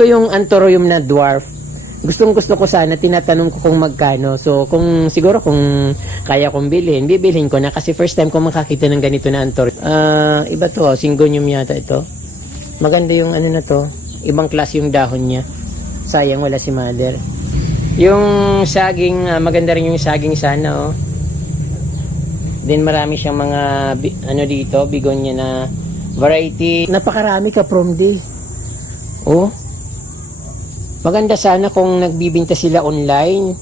Ito yung Anthurium na dwarf. Gustong gusto ko sana, tinatanong ko kung magkano. So, kung siguro kung kaya kong bilhin, bibilhin ko na kasi first time ko makakita ng ganito na Anthurium. Iba to, Syngonium yata ito. Maganda yung ano na to. Ibang klase yung dahon niya. Sayang wala si mother. Yung saging, maganda rin yung saging sana, oh. Then marami siyang mga ano dito, bigonya na variety. Napakarami ka from day. Oh. Maganda sana kung nagbibinta sila online.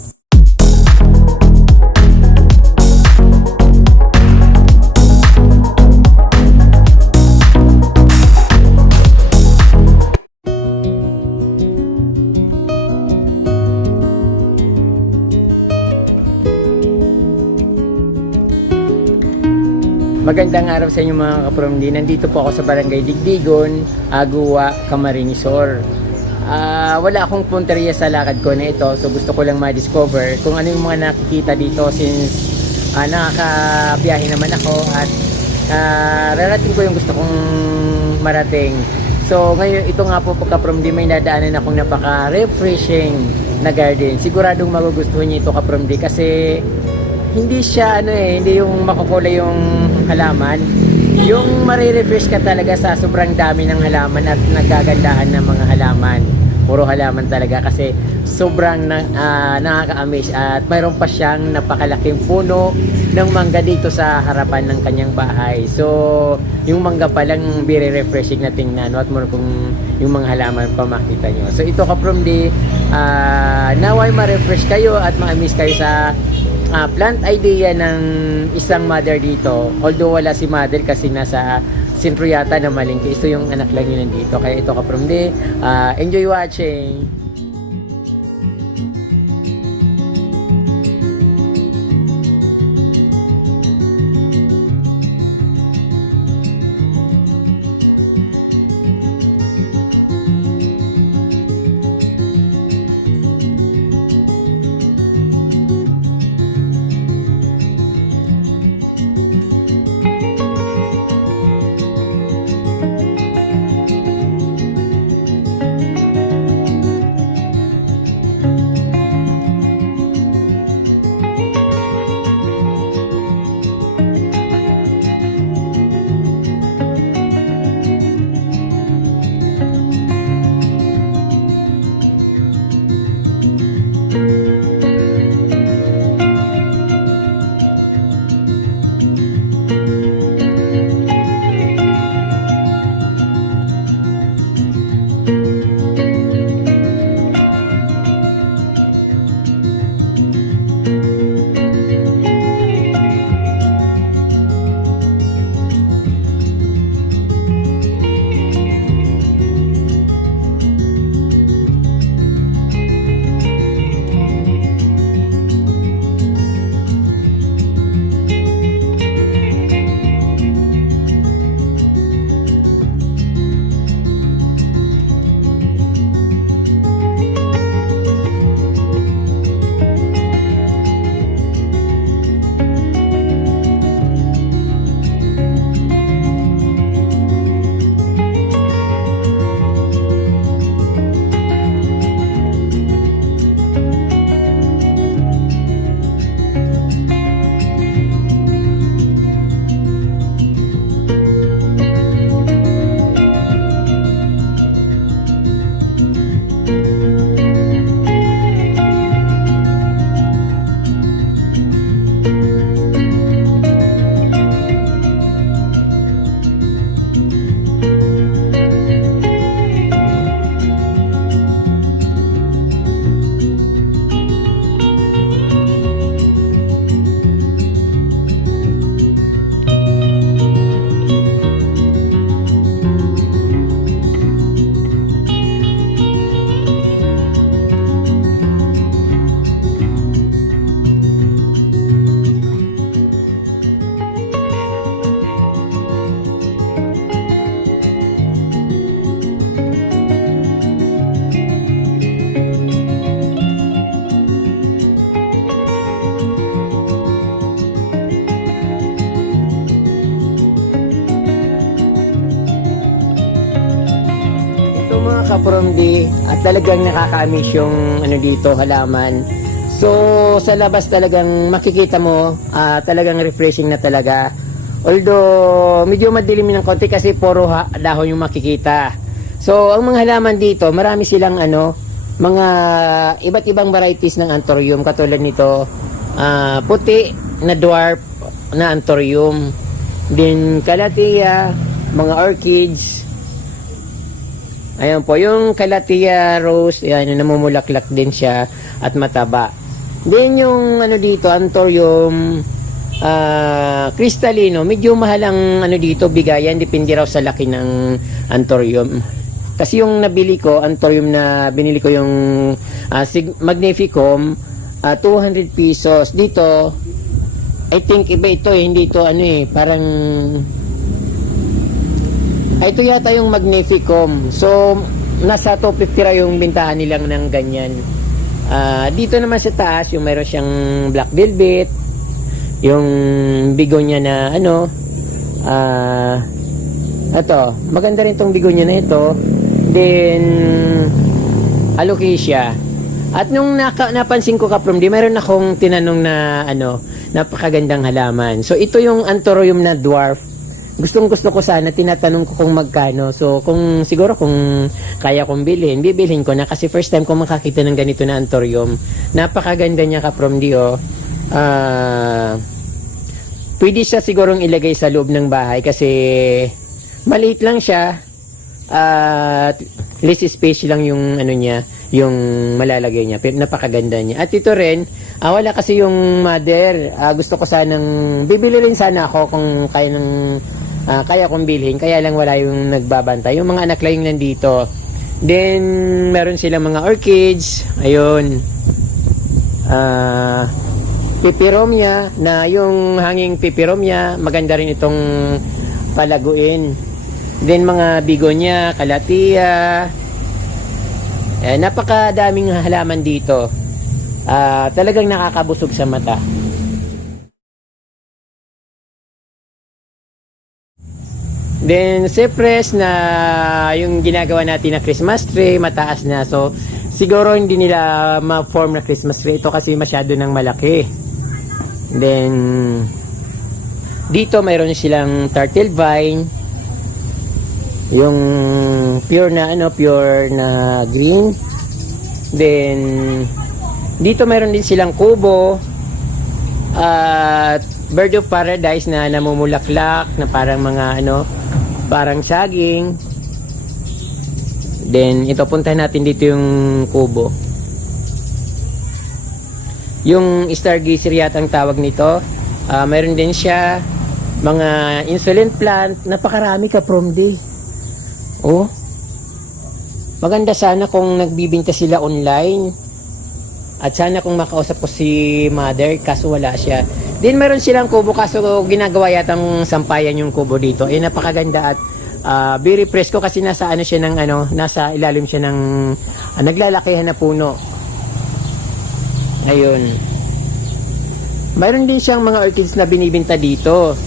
Magandang araw sa inyo mga kapromdi. Nandito po ako sa Barangay Digdigon, Agua, Camarinesor. Wala akong punteriya sa lakad ko na ito, so gusto ko lang ma-discover kung ano yung mga nakikita dito since nakakabiyahe naman ako at rarating ko yung gusto kong marating. So ngayon, ito nga po kapromdi, may nadaanan akong napaka-refreshing na garden. Siguradong magugustuhan niyo ito kapromdi kasi hindi siya hindi yung makukulay yung halaman. Yung marirefresh ka talaga sa sobrang dami ng halaman at nagagandahan ng mga halaman. Puro halaman talaga kasi sobrang nakaka-amaze at mayroon pa siyang napakalaking puno ng mangga dito sa harapan ng kanyang bahay. So, yung mangga pa lang very refreshing na tingnan at more kung yung mga halaman pa makita nyo. So, ito kapromdi, naway ma-refresh kayo at ma-amaze kayo sa plant idea ng isang mother dito. Although wala si mother kasi nasa sentro yata na malingki. Ito yung anak lang yun nandito. Kaya ito kapromdi, enjoy watching. ka-Promdi, at talagang nakaka-amaze yung ano dito, halaman. So sa labas talagang makikita mo, talagang refreshing na talaga. Although medyo madilim ng konti kasi puro dahon yung makikita. So ang mga halaman dito, marami silang mga iba't ibang varieties ng anthurium, katulad nito, puti na dwarf na anthurium, din calathea, mga orchids. Ayan po, yung calathea rose, yan, namumulaklak din siya at mataba. Then yung dito, anthurium crystallino, medyo mahal ang dito bigayan, depende raw sa laki ng anthurium. Kasi yung nabili ko, anthurium na binili ko yung magnificum, 200 pesos. Dito, I think iba ito hindi ito parang ito yata yung magnificum. So nasa 250 ra yung bintahan nilang ng ganyan. Dito naman sa taas, yung mayroon siyang black velvet, yung bigonya na ito, maganda rin tong bigonya na ito. Then alocasia. At nung napansin ko ka-Promdi, meron akong tinanong na napakagandang halaman. So ito yung anthurium na dwarf. Gustong-gusto ko sana, tinatanong ko kung magkano. So kung siguro kung kaya kong bilhin, bibilhin ko na, kasi first time ko makakita ng ganito na anthurium. Napakaganda niya ka-Promdi, oh. Pwede siya sigurong ilagay sa loob ng bahay kasi maliit lang siya. Less space lang yung niya, yung malalagay niya, pero napakaganda niya. At ito rin, wala kasi yung mother. Gusto ko sanang bibili rin sana ako kung kaya kong bilhin, kaya lang wala yung nagbabantay. Yung mga anak lang yung nandito. Then meron silang mga orchids, ayun, pipiromia, na yung hanging pipiromia, maganda rin itong palaguin. Then mga bigonya, calathea, napakadaming halaman dito. Talagang nakakabusog sa mata. Then cypress, na yung ginagawa natin na Christmas tree, mataas na. So siguro hindi nila ma-form na Christmas tree ito kasi masyado nang malaki. Then dito mayroon silang turtle vine, yung pure na green. Then dito mayroon din silang kubo at bird of paradise na namumulaklak na parang mga parang saging. Then ito, puntahan natin dito yung kubo. Yung stargazer yata ang tawag nito. Mayroon din siya mga insolent plant, napakarami ka-Promdi. Oh, maganda sana kung nagbibinta sila online, at sana kung makausap ko si mother, kaso wala siya. Din meron silang kubo, kaso ginagawa yatang sampayan yung kubo dito. Napakaganda at very presko kasi nasa siya ng nasa ilalim siya ng naglalakihan na puno. Ayun. Mayroon din siyang mga orchids na binibinta dito.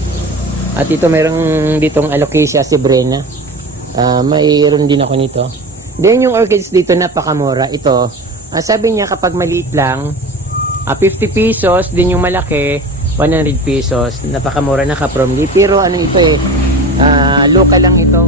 At ito mayroong ditong alocasia sebrena. Mayroon din ako nito. Then yung orchids dito napakamura. Ito, sabi niya kapag maliit lang, 50 pesos, din yung malaki 100 pesos. Napakamura na ka-Promdi. Pero ito local lang ito.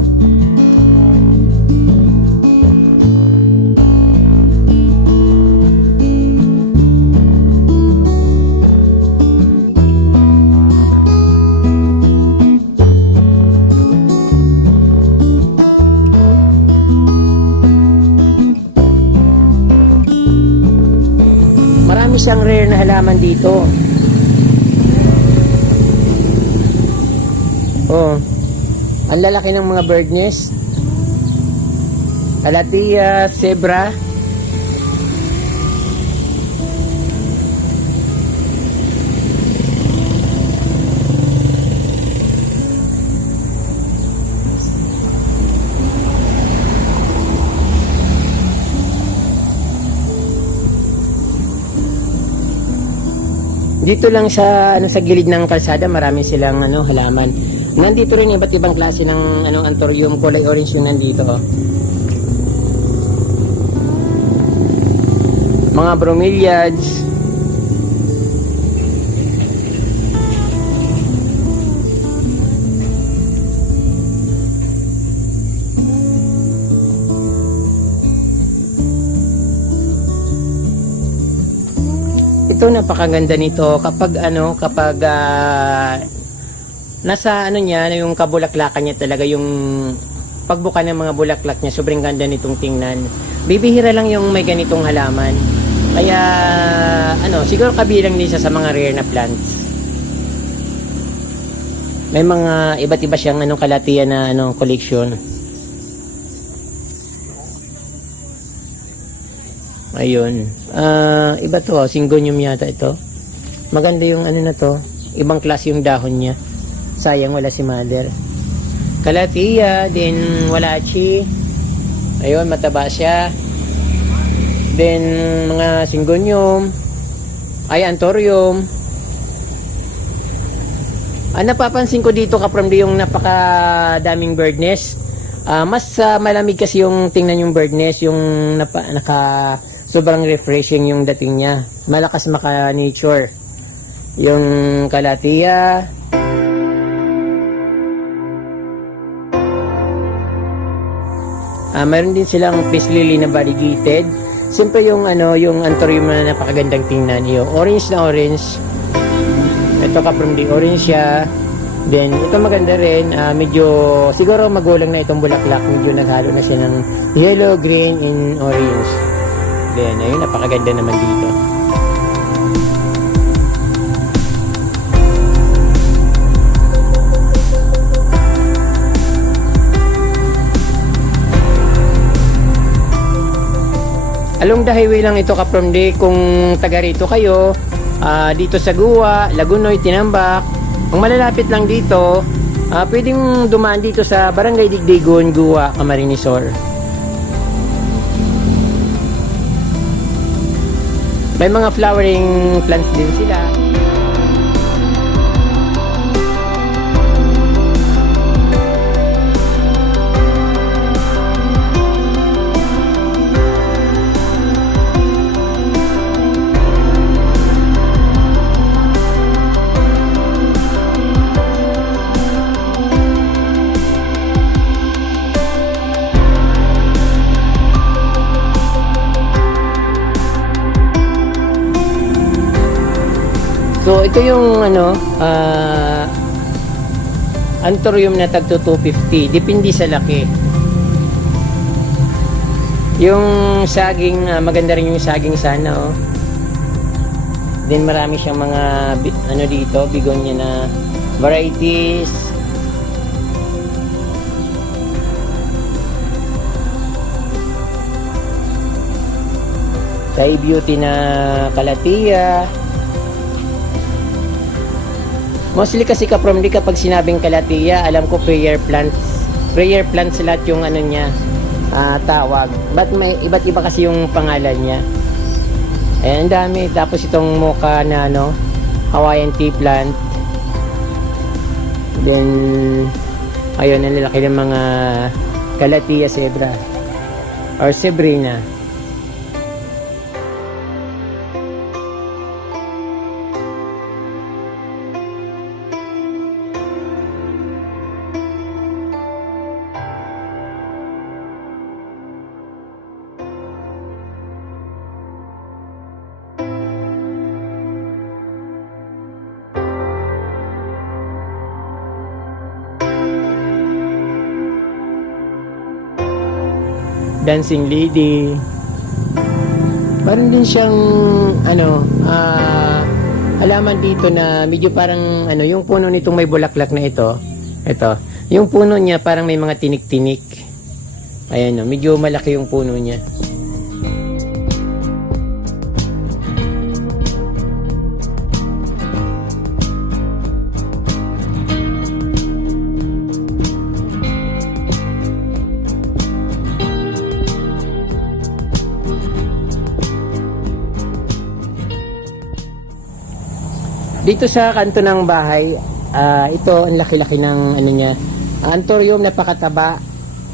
Marami siyang rare na halaman dito. Oh, ang lalaki ng mga bird nest. Calathea, zebra. Dito lang sa gilid ng kalsada, marami silang halaman. Nandito rin iba't ibang klase ng anthurium, kulay orange yung nandito. mga bromeliads. Ito, napakaganda nito kapag nasa niya, yung kabulaklakan niya talaga, yung pagbuka ng mga bulaklak niya, sobrang ganda nitong tingnan. Bibihira lang yung may ganitong halaman. Kaya siguro kabilang din siya sa mga rare na plants. May mga iba't iba siyang kalatian na collection. Ayun. Iba to, Syngonium yata ito. Maganda yung na to. Ibang klase yung dahon niya. Sayang wala si mother. Calathea, din walachi. Ayun, mataba siya. Then mga Syngonium, ay Anthurium. Napapansin ko dito kapramdi yung napakadaming bird nest. Mas malamig kasi yung tingnan yung bird nest, yung sobrang refreshing yung dating niya. Malakas maka-nature. Yung Calathea. Mayroon din silang peace lily na variegated. Siyempre yung yung Anthurium na napakagandang tingnan. Yung orange na orange. Ito kapramdi orange siya. Then ito maganda rin. Medyo siguro magulang na itong bulaklak. Medyo naghalo na siya ng yellow, green, and orange. Then, ayun, napakaganda naman dito. Along the highway lang ito kapramdi. Kung taga rito kayo, dito sa Guwa, Lagunoy, Tinambak, ang malalapit lang dito, pwedeng dumaan dito sa Barangay Digdigon, Guwa, Camarines Sur. May mga flowering plants din sila. So ito yung Anthurium na tagto 250, depende sa laki. Yung saging, maganda rin yung saging sana, oh. Then marami siyang mga dito, bigonya na varieties. Thai beauty na Calathea. Mostly kasi kapramdi kapag sinabing Calathea, alam ko prayer plants. Prayer plants lahat yung niya, tawag. But may iba't iba kasi yung pangalan niya. Ayan, dami. Tapos itong mocha na Hawaiian tea plant. Then, ayun, ang lalaki ng mga Calathea zebra. Or zebrina. Dancing lady. Parang din siyang halaman dito na medyo parang yung puno nitong may bulaklak na ito. Yung puno niya parang may mga tinik-tinik. Ayan, medyo malaki yung puno niya. Dito sa kanto ng bahay, ito ang laki-laki ng niya. Anthurium, napakataba.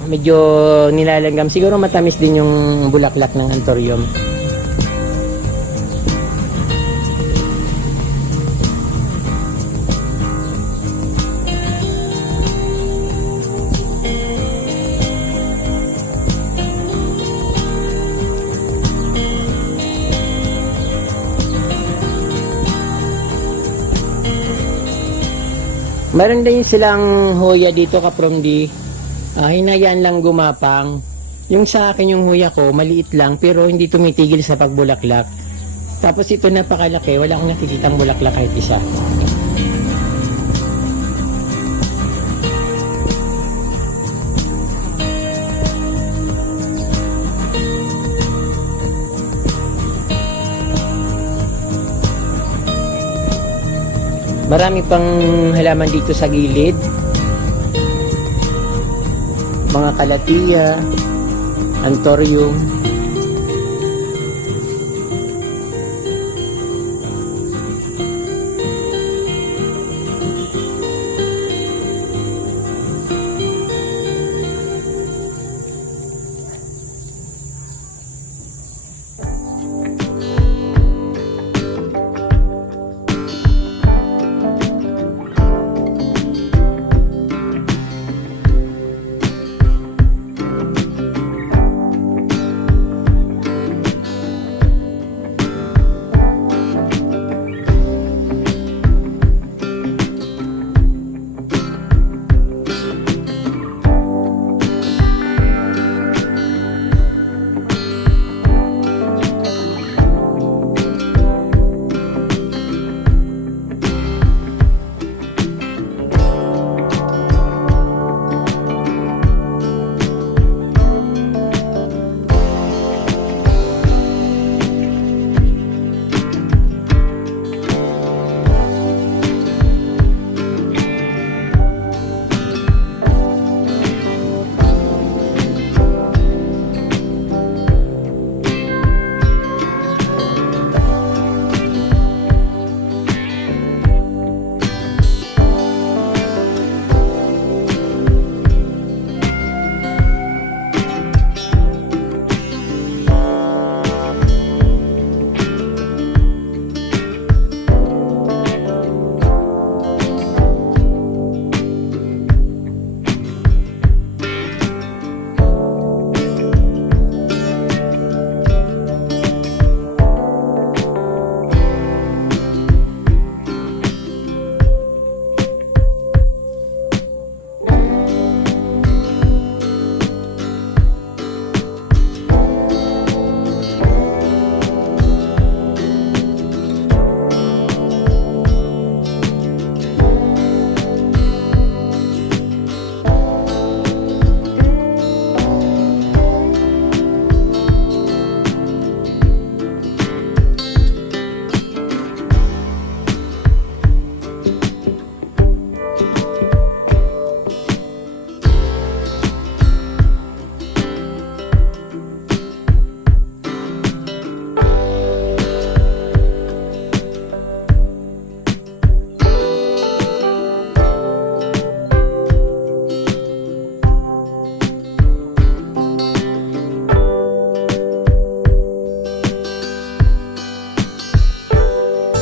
Medyo nilalanggam. Siguro matamis din yung bulaklak ng Anthurium. Meron din silang hoya dito kapromdi. Hinayaan lang gumapang. Yung sa akin yung hoya ko, maliit lang pero hindi tumitigil sa pagbulaklak. Tapos ito napakalaki, wala akong nakikitang bulaklak kahit isa. Marami pang halaman dito sa gilid. Mga kalatiya, anthurium.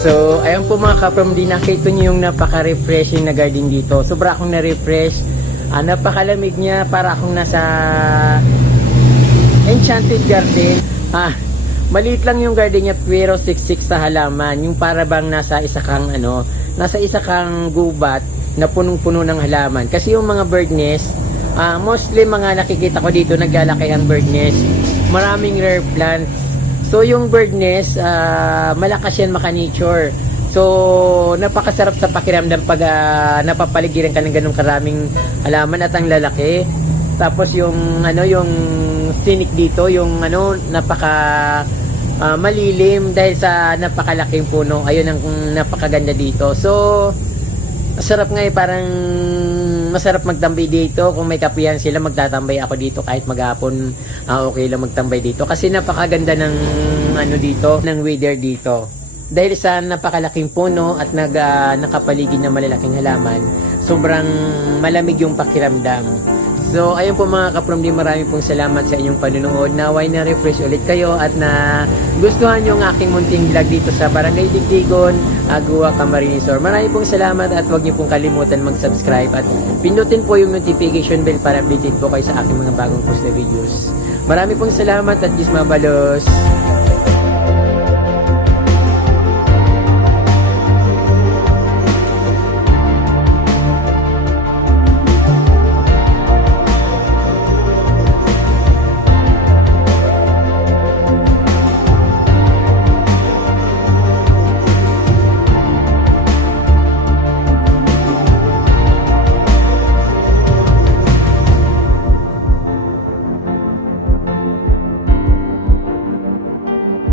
So, ayun po mga ka-from-D, nakita nyo yung napaka-refreshing na garden dito. Sobra akong na-refresh. Napakalamig niya, para akong nasa enchanted garden. Maliit lang yung garden niya pero siksik sa halaman. Yung para bang nasa isa kang gubat na punong-puno ng halaman. Kasi yung mga bird nest, mostly mga nakikita ko dito naglalaki ang bird nest. Maraming rare plants. So yung bird nest, malakas yan maka-nature. So napakasarap sa pakiramdam pag napapaligiran ka ng ganung karaming halaman at ang lalaki. Tapos yung scenic dito, yung napaka malilim dahil sa napakalaking puno. Ayun ang napakaganda dito. So masarap nga parang masarap magtambay dito. Kung may kapihan sila, magtatambay ako dito kahit maghapon. Okay lang magtambay dito kasi napakaganda ng dito, ng weather dito. Dahil sa napakalaking puno at nakapaligid ng malalaking halaman, sobrang malamig yung pakiramdam. So, ayun po mga ka-from-D, marami pong salamat sa inyong panunood. Naway na refresh ulit kayo at na gustuhan nyo ang aking munting vlog dito sa Barangay Digdigon, Agua, Camarines Sur. Marami pong salamat at huwag nyo pong kalimutan mag-subscribe at pindutin po yung notification bell para updated po kayo sa aking mga bagong post na videos. Marami pong salamat at Diyos mabalos.